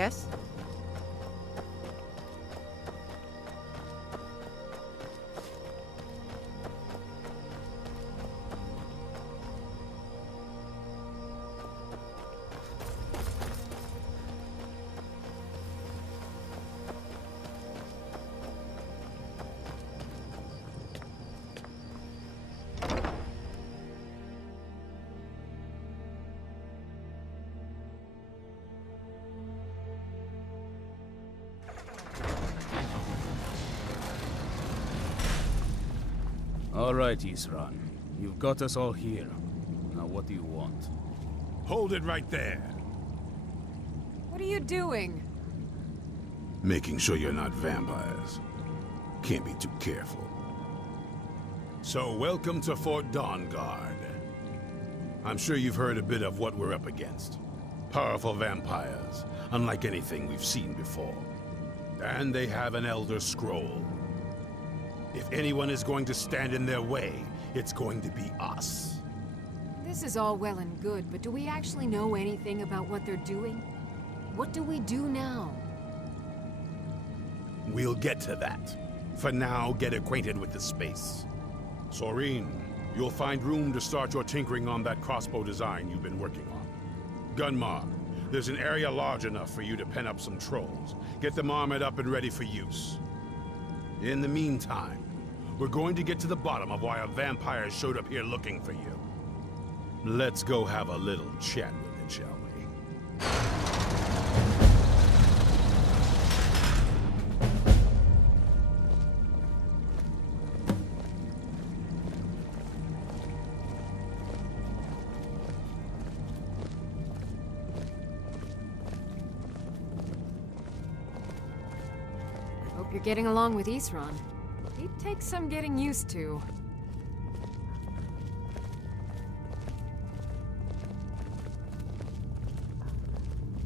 Yes? All right, Isran. You've got us all here. Now what do you want? Hold it right there. What are you doing? Making sure you're not vampires. Can't be too careful. So, welcome to Fort Dawnguard. I'm sure you've heard a bit of what we're up against. Powerful vampires, unlike anything we've seen before. And they have an Elder Scroll. If anyone is going to stand in their way, it's going to be us. This is all well and good, but do we actually know anything about what they're doing? What do we do now? We'll get to that. For now, get acquainted with the space. Soreen, you'll find room to start your tinkering on that crossbow design you've been working on. Gunmar, there's an area large enough for you to pen up some trolls. Get them armored up and ready for use. In the meantime, we're going to get to the bottom of why a vampire showed up here looking for you. Let's go have a little chat with it, shall we? Hope you're getting along with Isran. He'd take some getting used to.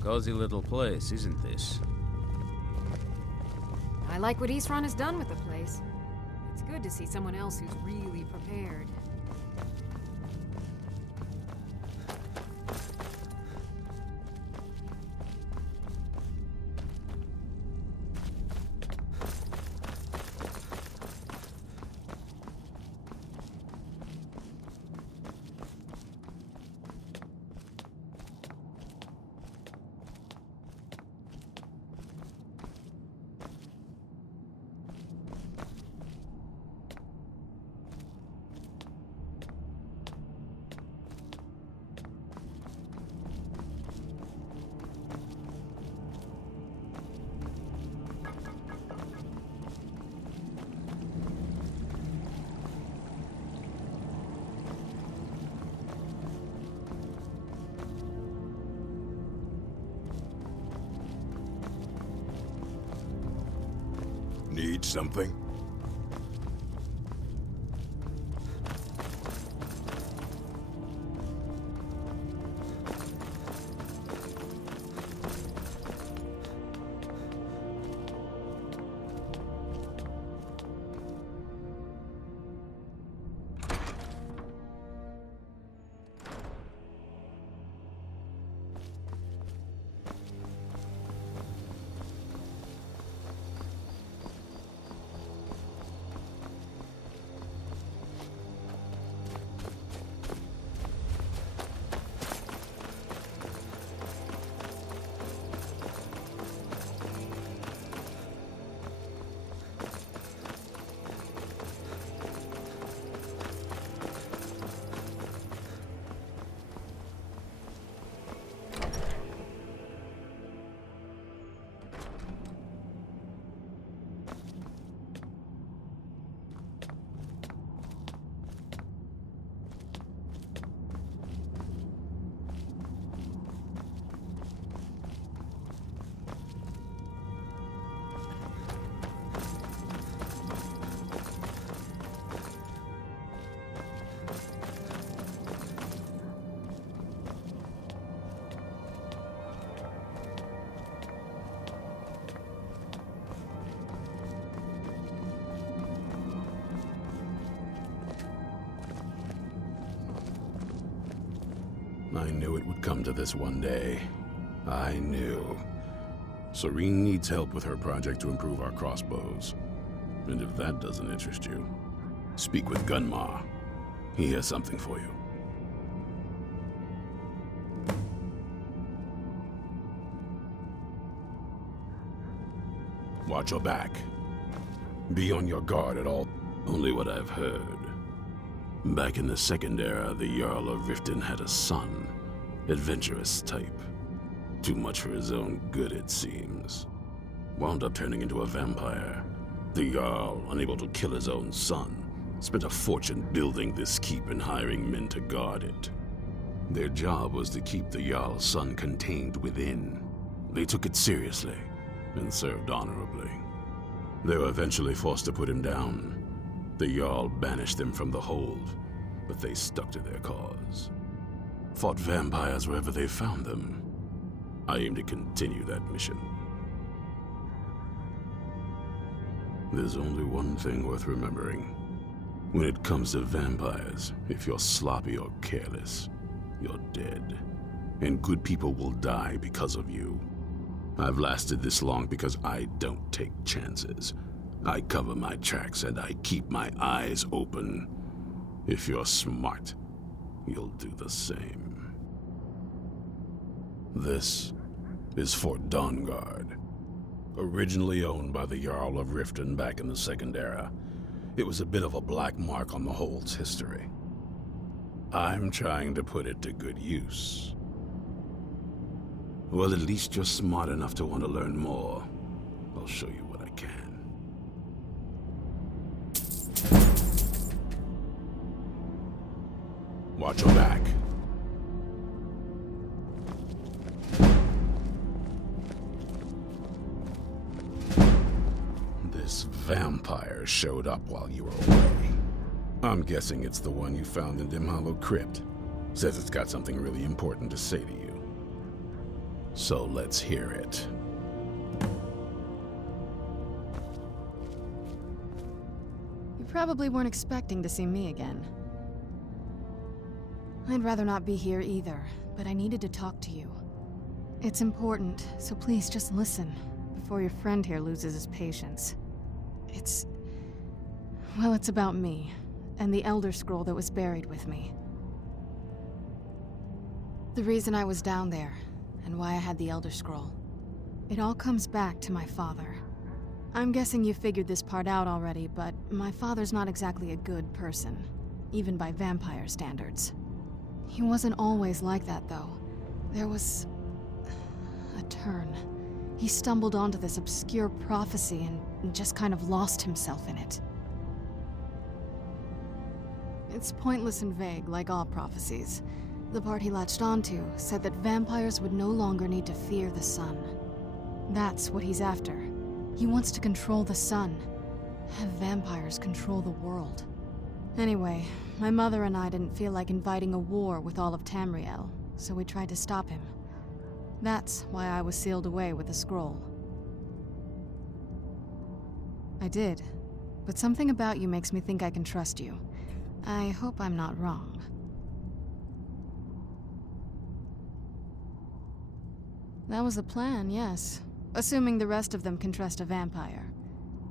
Cozy little place, isn't this? I like what Isran has done with the place. It's good to see someone else who's really prepared. Need something? I knew it would come to this one day. I knew. Serene needs help with her project to improve our crossbows. And if that doesn't interest you, speak with Gunmar. He has something for you. Watch your back. Be on your guard at all. Only what I've heard. Back in the Second Era, the Jarl of Riften had a son. Adventurous type. Too much for his own good, it seems. Wound up turning into a vampire. The Jarl, unable to kill his own son, spent a fortune building this keep and hiring men to guard it. Their job was to keep the Jarl's son contained within. They took it seriously and served honorably. They were eventually forced to put him down. The Jarl banished them from the hold, but they stuck to their cause. Fought vampires wherever they found them. I aim to continue that mission. There's only one thing worth remembering. When it comes to vampires, if you're sloppy or careless, you're dead. And good people will die because of you. I've lasted this long because I don't take chances. I cover my tracks and I keep my eyes open. If you're smart, you'll do the same. This is Fort Dawnguard. Originally owned by the Jarl of Riften back in the Second Era, it was a bit of a black mark on the Hold's history. I'm trying to put it to good use. Well, at least you're smart enough to want to learn more. I'll show you what I can. Watch your back. This vampire showed up while you were away. I'm guessing it's the one you found in Dim Hollow Crypt. Says it's got something really important to say to you. So let's hear it. You probably weren't expecting to see me again. I'd rather not be here either, but I needed to talk to you. It's important, so please just listen, before your friend here loses his patience. It's about me, and the Elder Scroll that was buried with me. The reason I was down there, and why I had the Elder Scroll. It all comes back to my father. I'm guessing you figured this part out already, but my father's not exactly a good person, even by vampire standards. He wasn't always like that, though. There was a turn. He stumbled onto this obscure prophecy and just kind of lost himself in it. It's pointless and vague, like all prophecies. The part he latched onto said that vampires would no longer need to fear the sun. That's what he's after. He wants to control the sun. Have vampires control the world. Anyway, my mother and I didn't feel like inviting a war with all of Tamriel, so we tried to stop him. That's why I was sealed away with the scroll. I did, but something about you makes me think I can trust you. I hope I'm not wrong. That was the plan, yes. Assuming the rest of them can trust a vampire.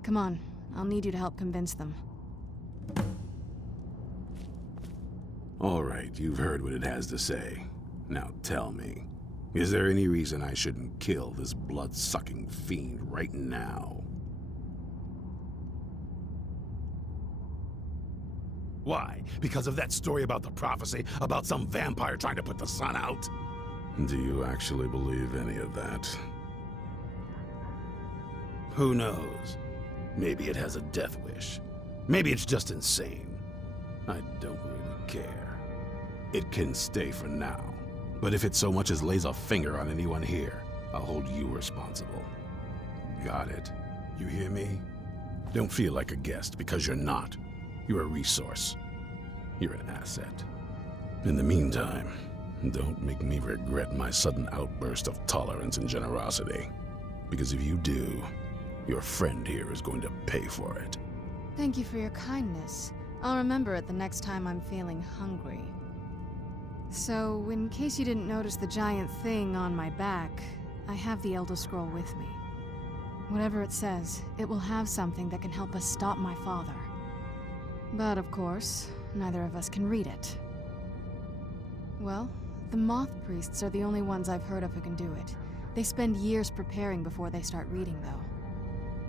Come on, I'll need you to help convince them. All right, you've heard what it has to say. Now tell me, is there any reason I shouldn't kill this blood-sucking fiend right now? Why? Because of that story about the prophecy, about some vampire trying to put the sun out? Do you actually believe any of that? Who knows? Maybe it has a death wish. Maybe it's just insane. I don't really care. It can stay for now. But if it so much as lays a finger on anyone here, I'll hold you responsible. Got it? You hear me? Don't feel like a guest, because you're not. You're a resource. You're an asset. In the meantime, don't make me regret my sudden outburst of tolerance and generosity. Because if you do, your friend here is going to pay for it. Thank you for your kindness. I'll remember it the next time I'm feeling hungry. So, in case you didn't notice the giant thing on my back, I have the Elder Scroll with me. Whatever it says, it will have something that can help us stop my father. But of course, neither of us can read it. Well, the Moth Priests are the only ones I've heard of who can do it. They spend years preparing before they start reading, though.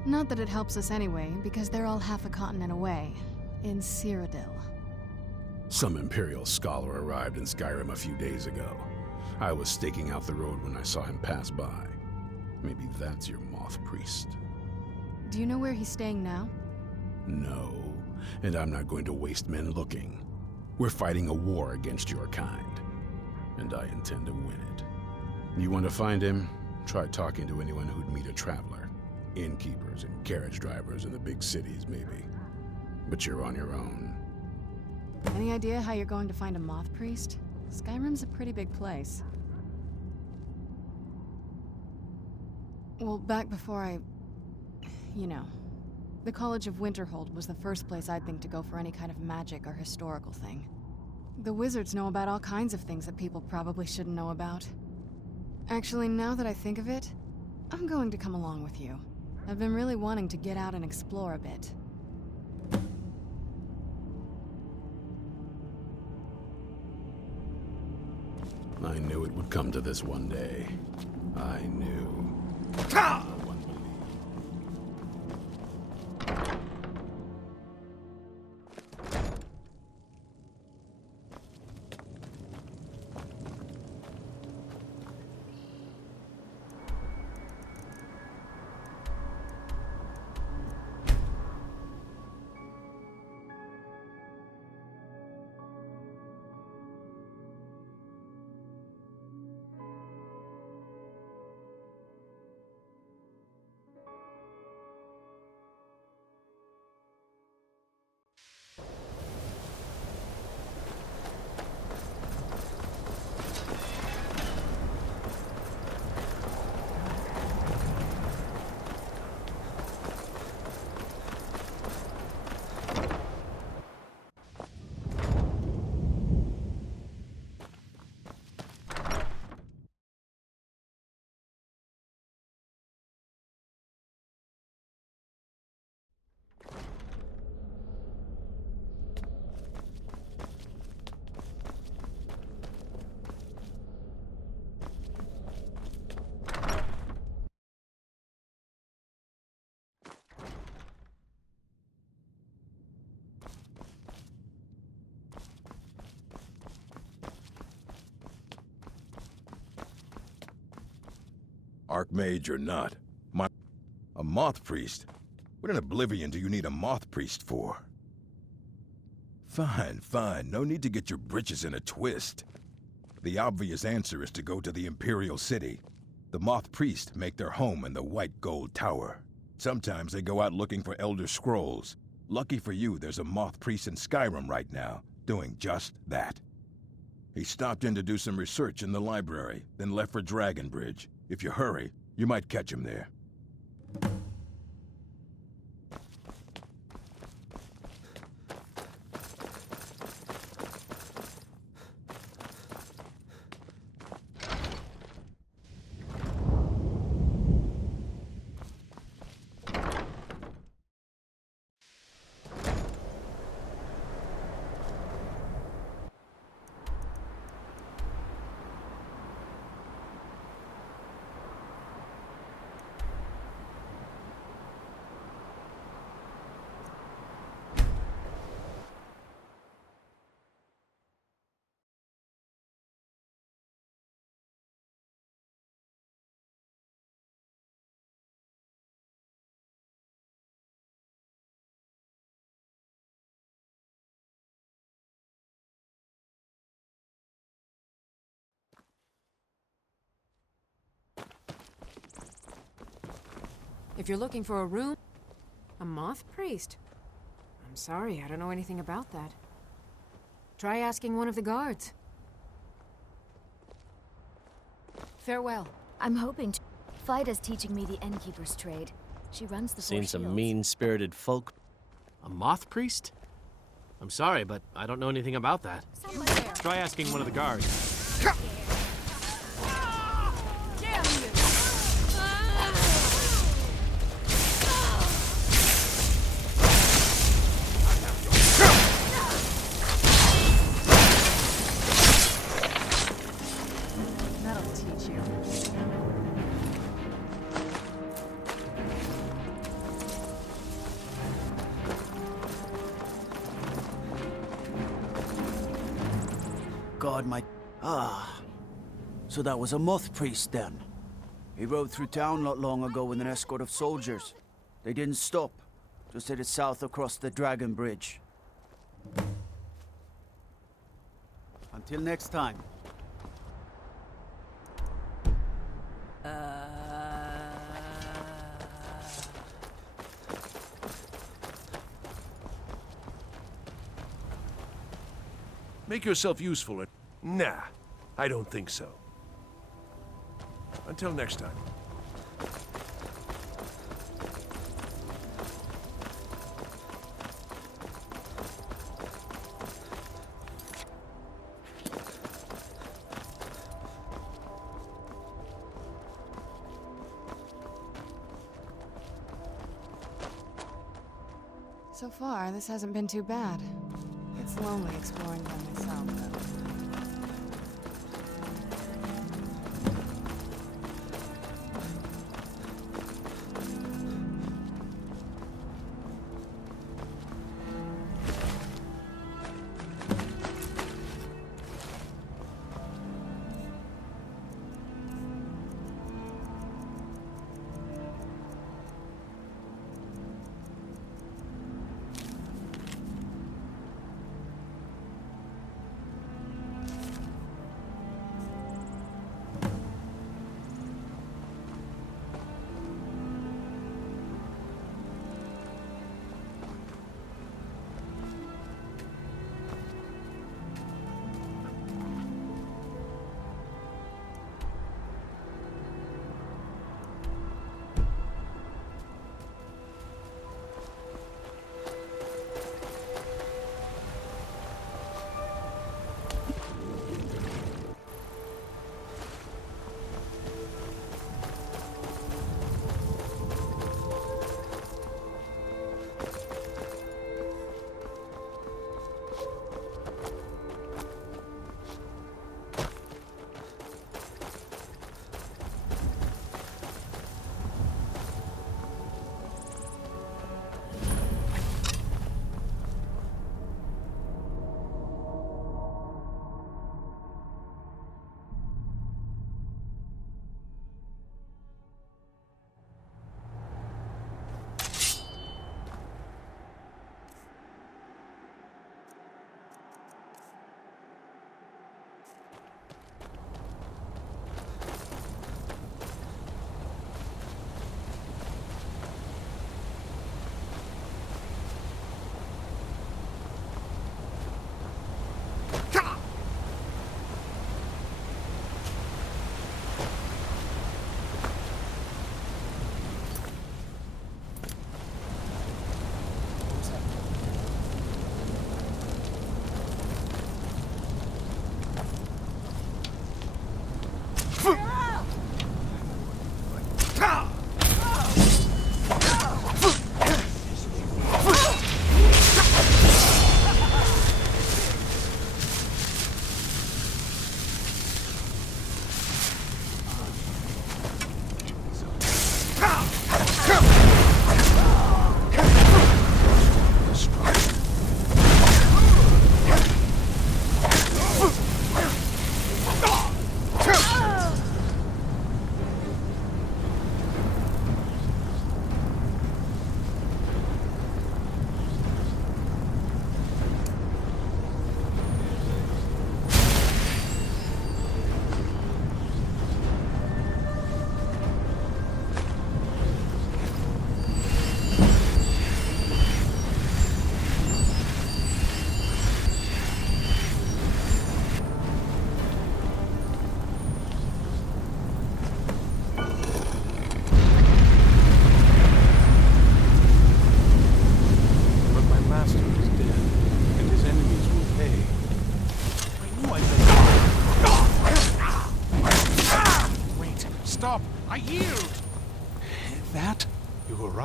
Not that it helps us anyway, because they're all half a continent away, in Cyrodiil. Some Imperial scholar arrived in Skyrim a few days ago. I was staking out the road when I saw him pass by. Maybe that's your Moth Priest. Do you know where he's staying now? No, and I'm not going to waste men looking. We're fighting a war against your kind, and I intend to win it. You want to find him? Try talking to anyone who'd meet a traveler. Innkeepers and carriage drivers in the big cities, maybe. But you're on your own. Any idea how you're going to find a Moth Priest? Skyrim's a pretty big place. Well, back before you know, the College of Winterhold was the first place I'd think to go for any kind of magic or historical thing. The wizards know about all kinds of things that people probably shouldn't know about. Actually, now that I think of it, I'm going to come along with you. I've been really wanting to get out and explore a bit. I knew it would come to this one day. I knew. Archmage or not, a Moth Priest? What in Oblivion do you need a Moth Priest for? Fine, fine. No need to get your britches in a twist. The obvious answer is to go to the Imperial City. The Moth Priest make their home in the White Gold Tower. Sometimes they go out looking for Elder Scrolls. Lucky for you, there's a Moth Priest in Skyrim right now, doing just that. He stopped in to do some research in the library, then left for Dragonbridge. If you hurry, you might catch him there. If you're looking for a room, a Moth Priest? I'm sorry, I don't know anything about that. Try asking one of the guards. Farewell. I'm hoping to. Fida's teaching me the Innkeeper's trade. She runs the Four Seen some Shields. mean-spirited folk. A Moth Priest? I'm sorry, but I don't know anything about that. Try asking one of the guards. Damn you! God, my... Ah. So that was a moth priest then. He rode through town not long ago with an escort of soldiers. They didn't stop. Just headed south across the Dragon Bridge. Until next time. Make yourself useful. Nah, I don't think so. Until next time. So far, this hasn't been too bad. It's lonely exploring by myself, though.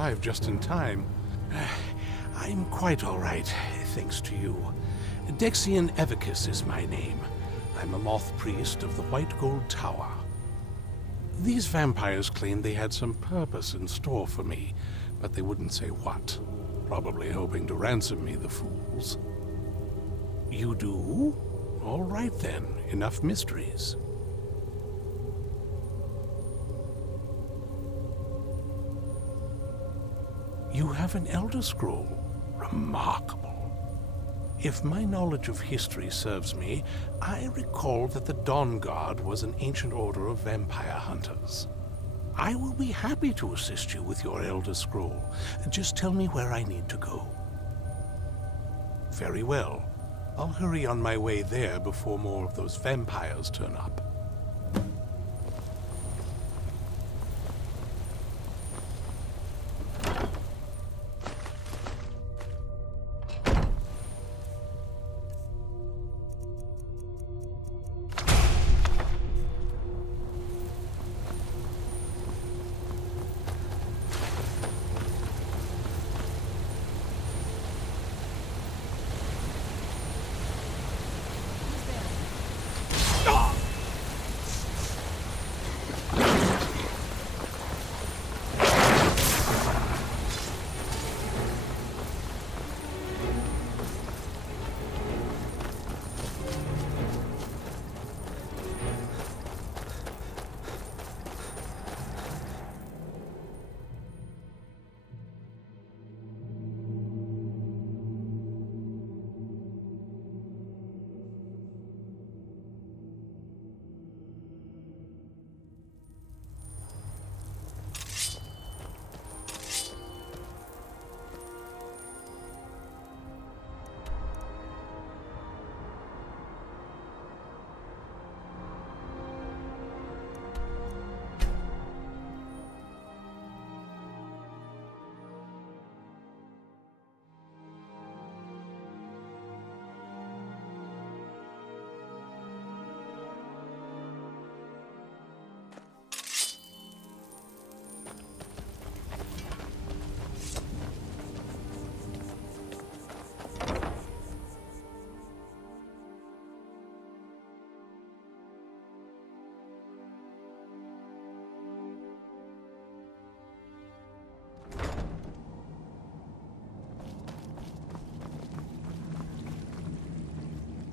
arrived just in time. I'm quite all right, thanks to you. Dexian Evicus is my name. I'm a moth priest of the White Gold Tower. These vampires claimed they had some purpose in store for me, but they wouldn't say what. Probably hoping to ransom me, the fools. You do? All right then, enough mysteries. You have an Elder Scroll. Remarkable. If my knowledge of history serves me, I recall that the Dawn Guard was an ancient order of vampire hunters. I will be happy to assist you with your Elder Scroll. Just tell me where I need to go. Very well. I'll hurry on my way there before more of those vampires turn up.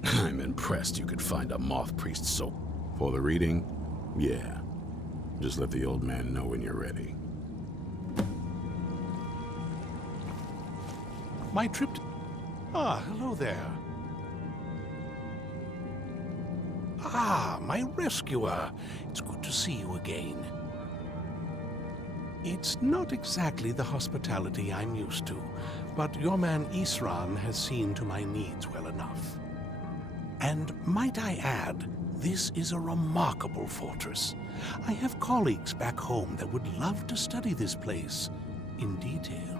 I'm impressed you could find a moth priest so... For the reading? Yeah. Just let the old man know when you're ready. My trip to... Ah, hello there. Ah, my rescuer. It's good to see you again. It's not exactly the hospitality I'm used to, but your man Isran has seen to my needs well enough. And might I add, this is a remarkable fortress. I have colleagues back home that would love to study this place in detail.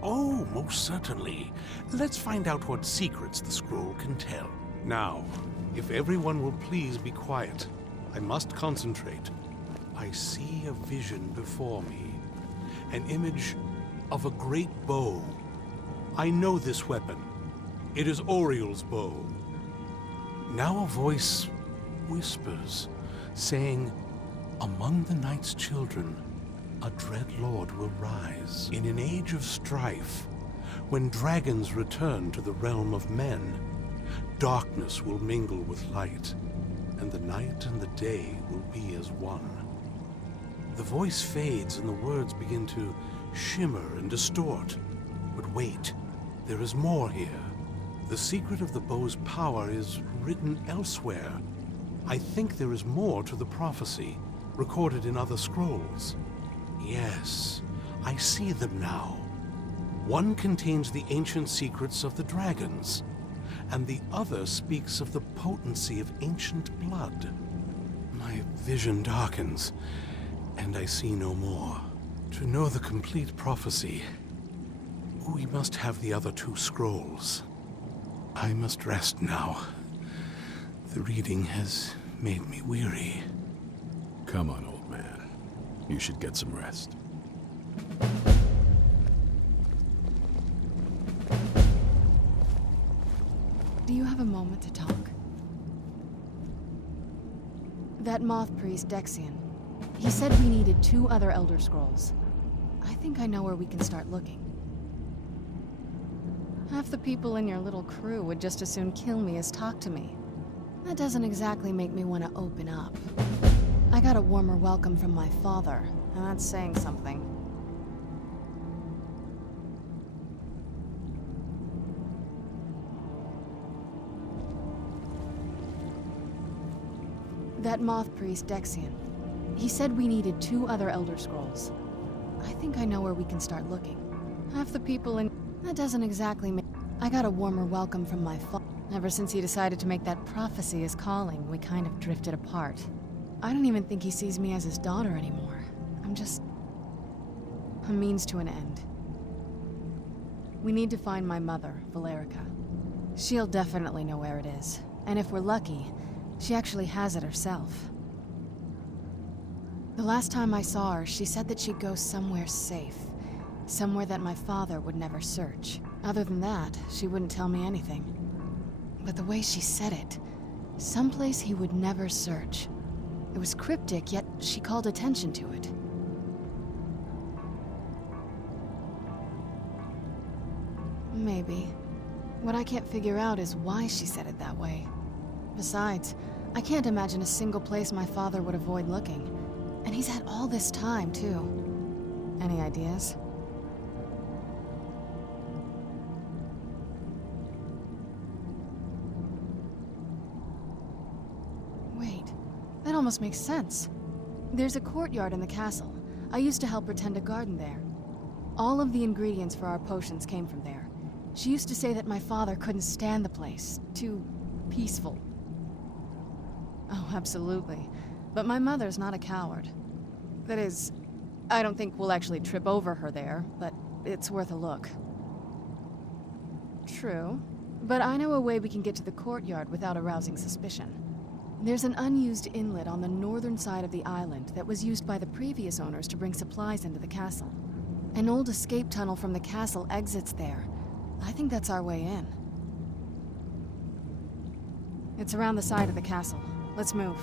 Oh, most certainly. Let's find out what secrets the scroll can tell. Now, if everyone will please be quiet, I must concentrate. I see a vision before me, an image of a great bow. I know this weapon. It is Oriel's bow. Now a voice whispers, saying, "Among the night's children, a dread lord will rise. In an age of strife, when dragons return to the realm of men, darkness will mingle with light, and the night and the day will be as one." The voice fades and the words begin to shimmer and distort. But wait, there is more here. The secret of the bow's power is written elsewhere. I think there is more to the prophecy, recorded in other scrolls. Yes, I see them now. One contains the ancient secrets of the dragons, and the other speaks of the potency of ancient blood. My vision darkens, and I see no more. To know the complete prophecy, we must have the other two scrolls. I must rest now. The reading has made me weary. Come on, old man. You should get some rest. Do you have a moment to talk? That moth priest, Dexian, he said we needed 2 other Elder Scrolls. I think I know where we can start looking. Half the people in your little crew would just as soon kill me as talk to me. That doesn't exactly make me want to open up. I got a warmer welcome from my father, and that's saying something. That moth priest, Dexian. He said we needed 2 other Elder Scrolls. I think I know where we can start looking. Half the people in... That doesn't exactly make... I got a warmer welcome from my father. Ever since he decided to make that prophecy his calling, we kind of drifted apart. I don't even think he sees me as his daughter anymore. I'm just... a means to an end. We need to find my mother, Valerica. She'll definitely know where it is. And if we're lucky, she actually has it herself. The last time I saw her, she said that she'd go somewhere safe. Somewhere that my father would never search. Other than that, she wouldn't tell me anything. But the way she said it, someplace he would never search. It was cryptic, yet she called attention to it. Maybe. What I can't figure out is why she said it that way. Besides, I can't imagine a single place my father would avoid looking. And he's had all this time, too. Any ideas? Wait, that almost makes sense. There's a courtyard in the castle. I used to help her tend a garden there. All of the ingredients for our potions came from there. She used to say that my father couldn't stand the place. Too peaceful. Oh, absolutely. But my mother's not a coward. That is, I don't think we'll actually trip over her there, but it's worth a look. True. But I know a way we can get to the courtyard without arousing suspicion. There's an unused inlet on the northern side of the island that was used by the previous owners to bring supplies into the castle. An old escape tunnel from the castle exits there. I think that's our way in. It's around the side of the castle. Let's move.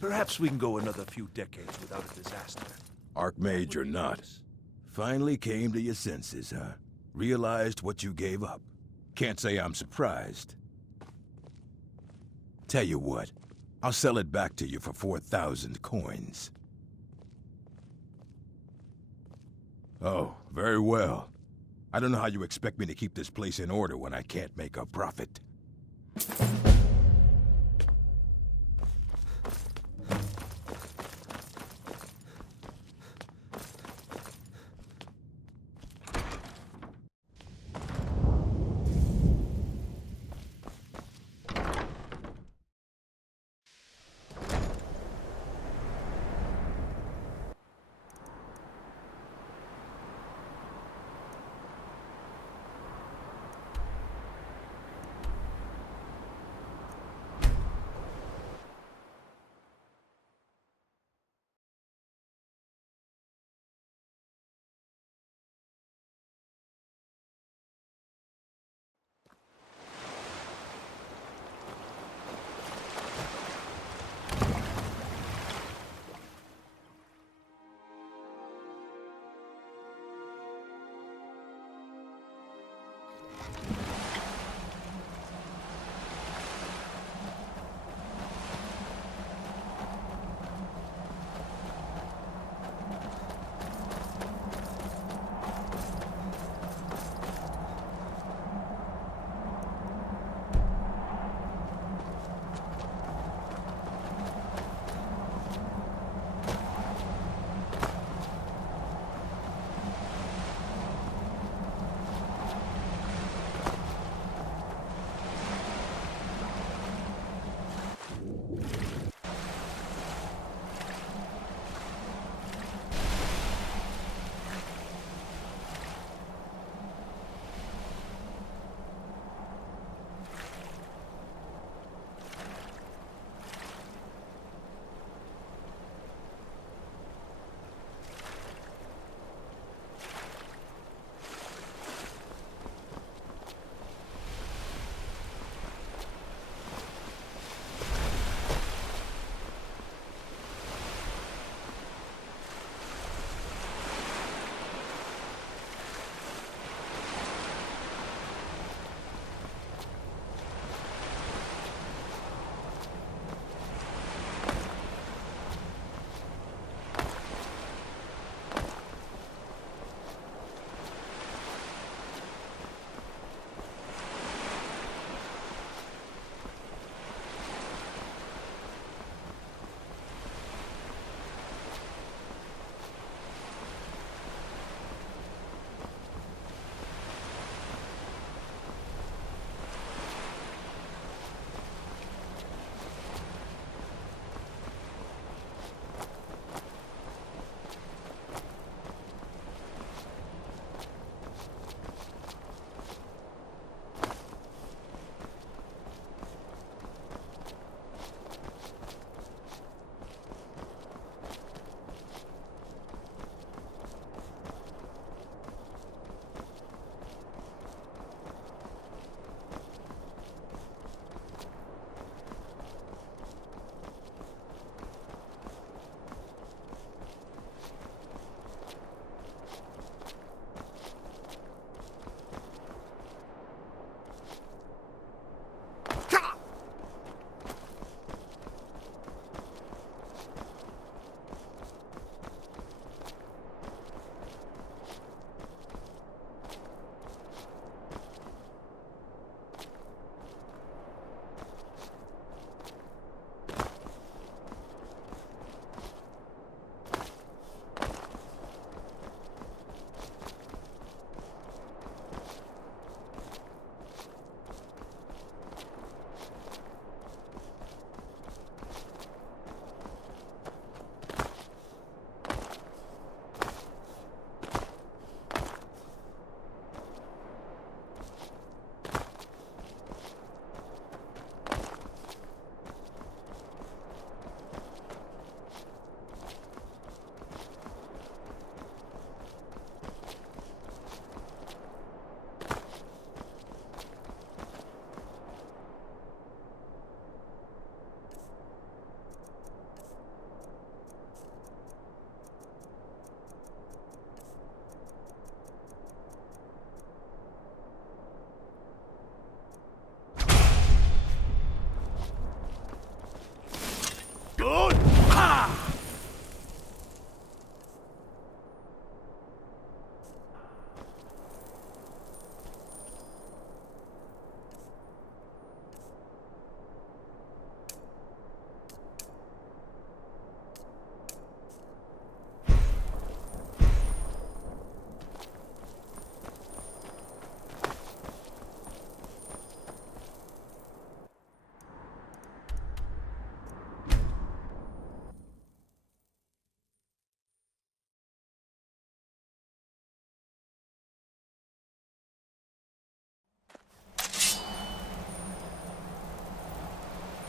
Perhaps we can go another few decades without a disaster. Archmage or not, finally came to your senses, huh? Realized what you gave up. Can't say I'm surprised. Tell you what, I'll sell it back to you for 4,000 coins. Oh, very well. I don't know how you expect me to keep this place in order when I can't make a profit.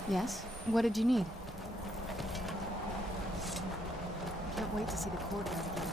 Yes? What did you need? I can't wait to see the courtyard again.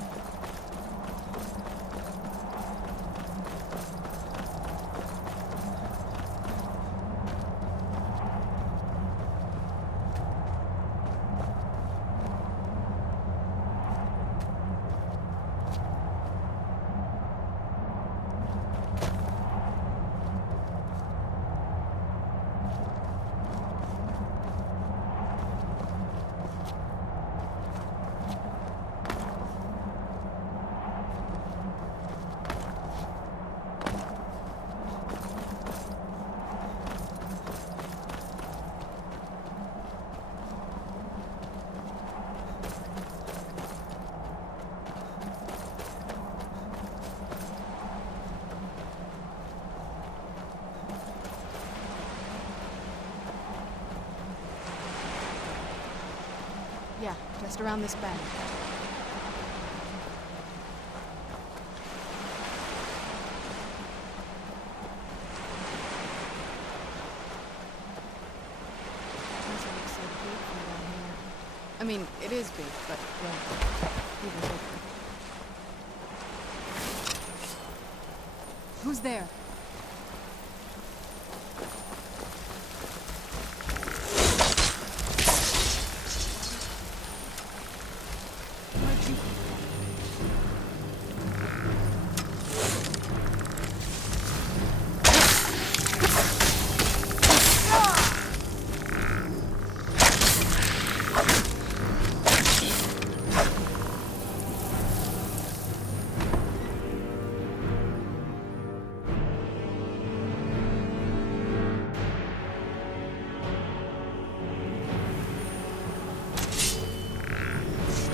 Yeah, just around this bend. Doesn't look so big from down here. I mean, it is big, but well, even bigger. Who's there?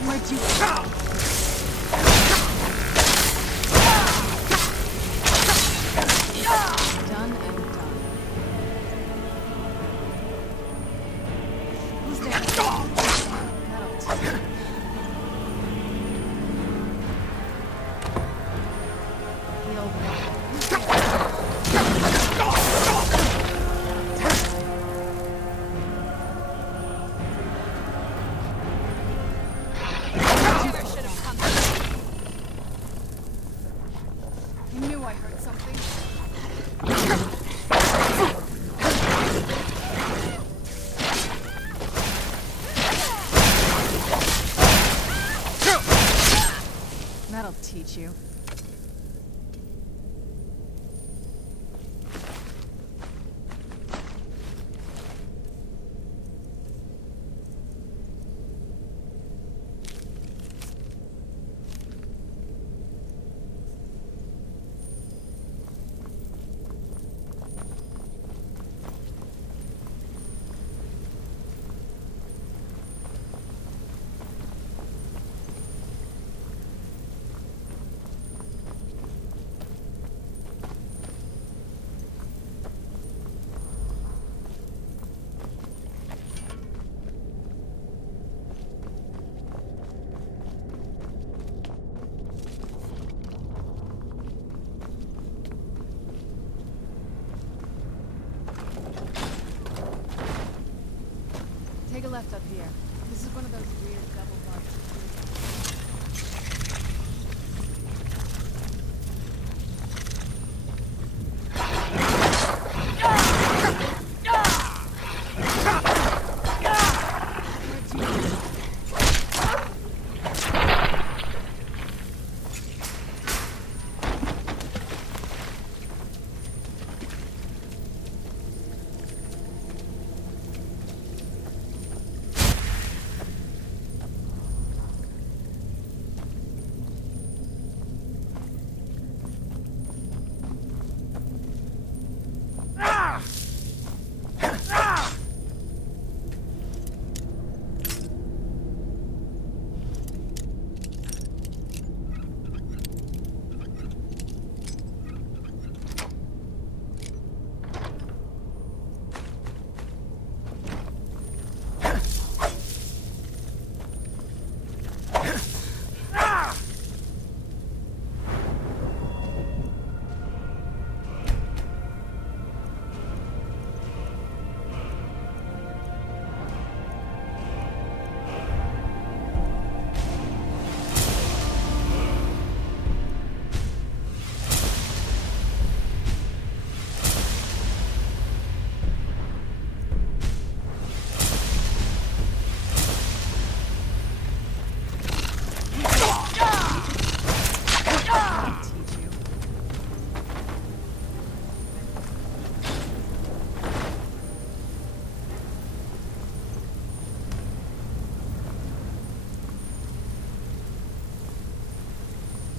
Where'd you go? Done and done. Who's there? That'll take. The old man. I knew I heard something. That'll teach you. Take a left up here. This is one of those weird double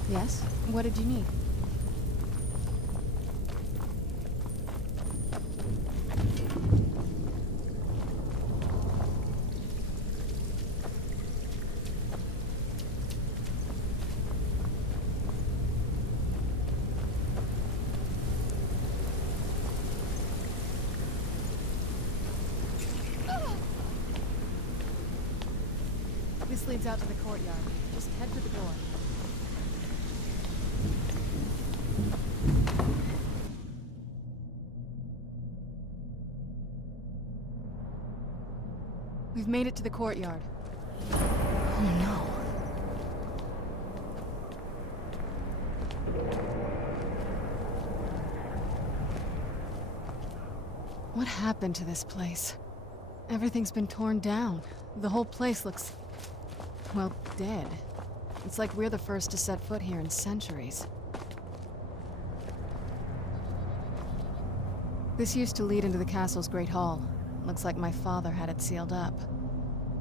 Yes? What did you need? This leads out to the courtyard. Just head for the door. We've made it to the courtyard. Oh no. What happened to this place? Everything's been torn down. The whole place looks, well, dead. It's like we're the first to set foot here in centuries. This used to lead into the castle's great hall. Looks like my father had it sealed up.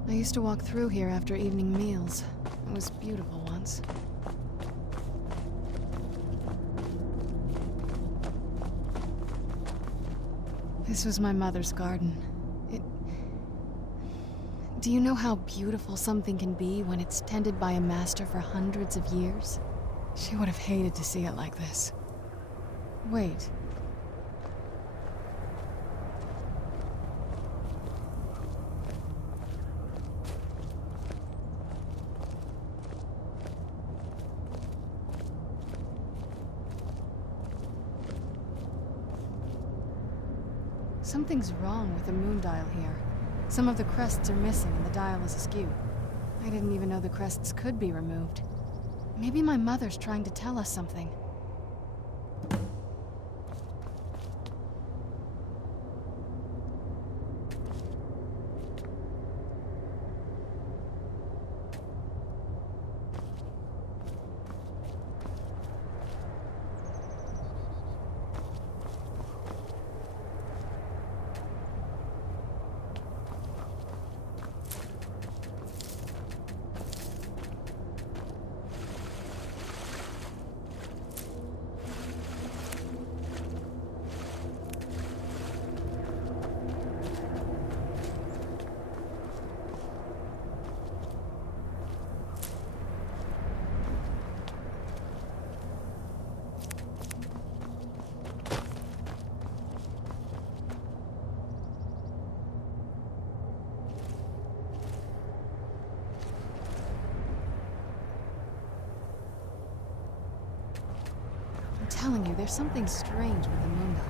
I used to walk through here after evening meals. It was beautiful once. This was my mother's garden. Do you know how beautiful something can be when it's tended by a master for hundreds of years? She would have hated to see it like this. Wait. Something's wrong with the moon dial here. Some of the crests are missing and the dial is askew. I didn't even know the crests could be removed. Maybe my mother's trying to tell us something. I'm telling you, there's something strange with the moon dial.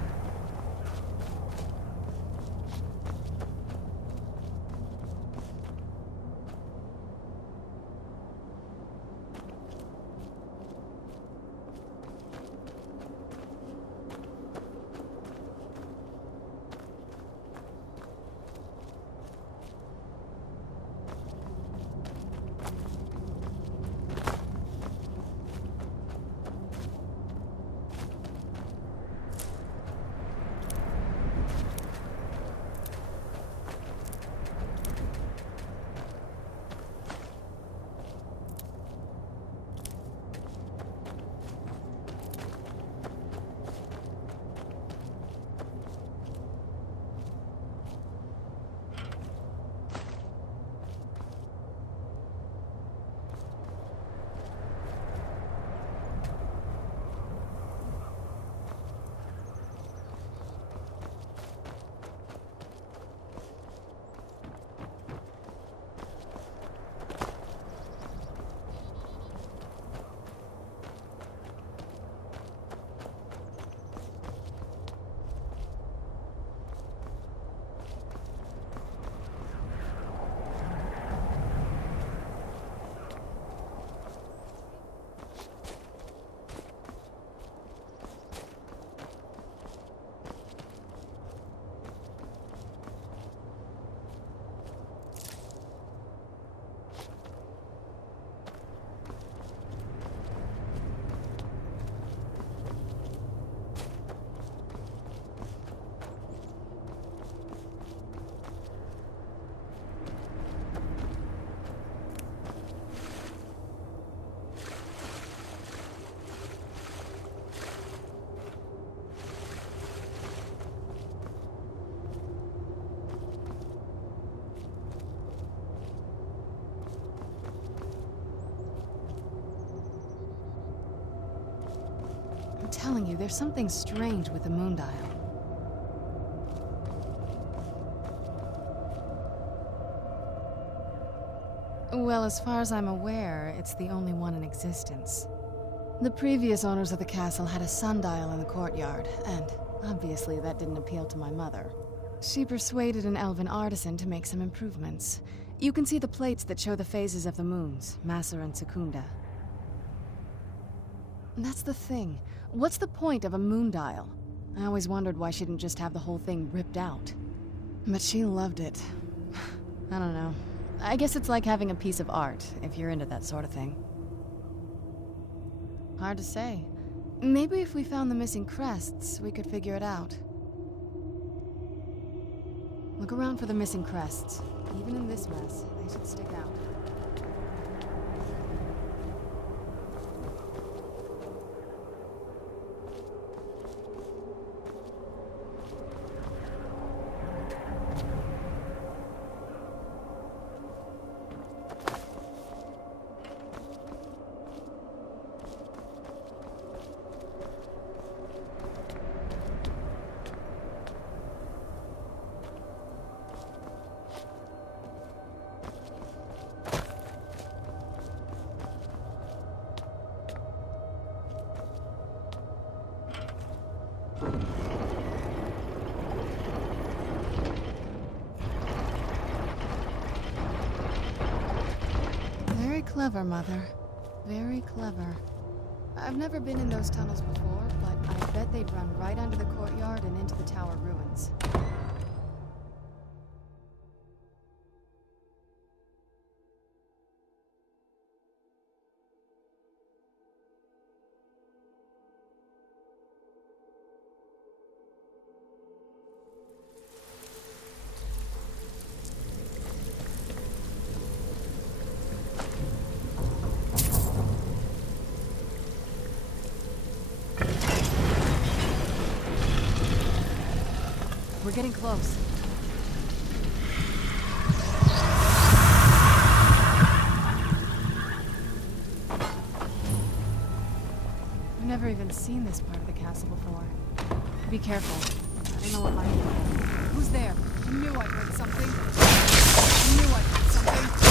I'm telling you, there's something strange with the moon dial. Well, as far as I'm aware, it's the only one in existence. The previous owners of the castle had a sundial in the courtyard, and obviously that didn't appeal to my mother. She persuaded an elven artisan to make some improvements. You can see the plates that show the phases of the moons, Maser and Secunda. That's the thing. What's the point of a moon dial? I always wondered why she didn't just have the whole thing ripped out. But she loved it. I don't know. I guess it's like having a piece of art, if you're into that sort of thing. Hard to say. Maybe if we found the missing crests, we could figure it out. Look around for the missing crests. Even in this mess, they should stick out. Very clever, Mother. Very clever. I've never been in those tunnels before, but I bet they'd run right under the courtyard and into the tower ruins. We're getting close. I've never even seen this part of the castle before. Be careful. I don't know what might be. Who's there? I knew I heard something. I knew I heard something.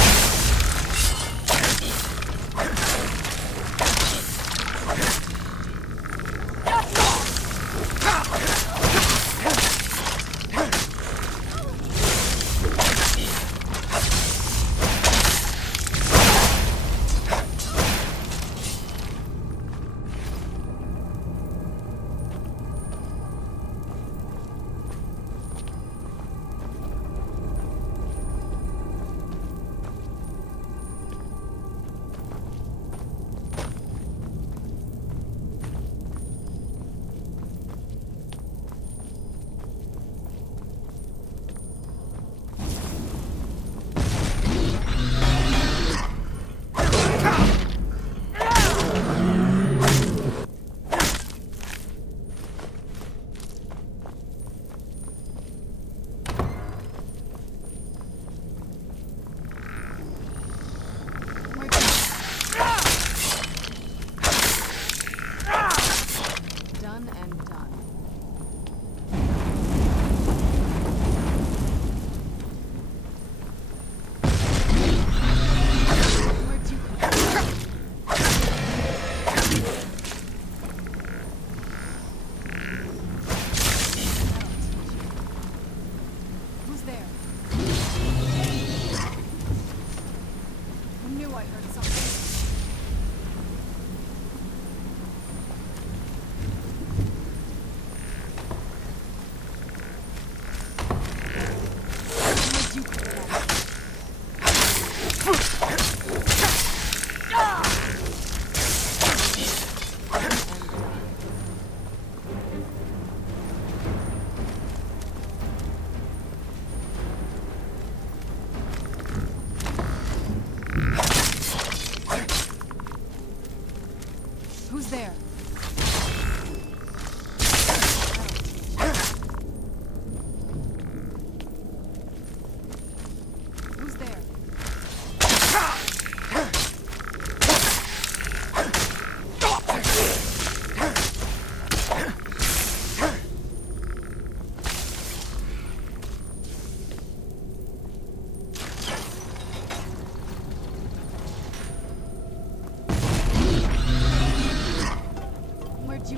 You...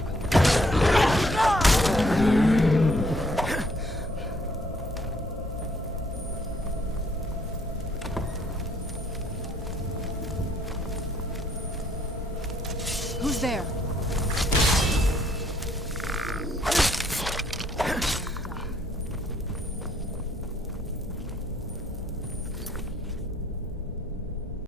Who's there?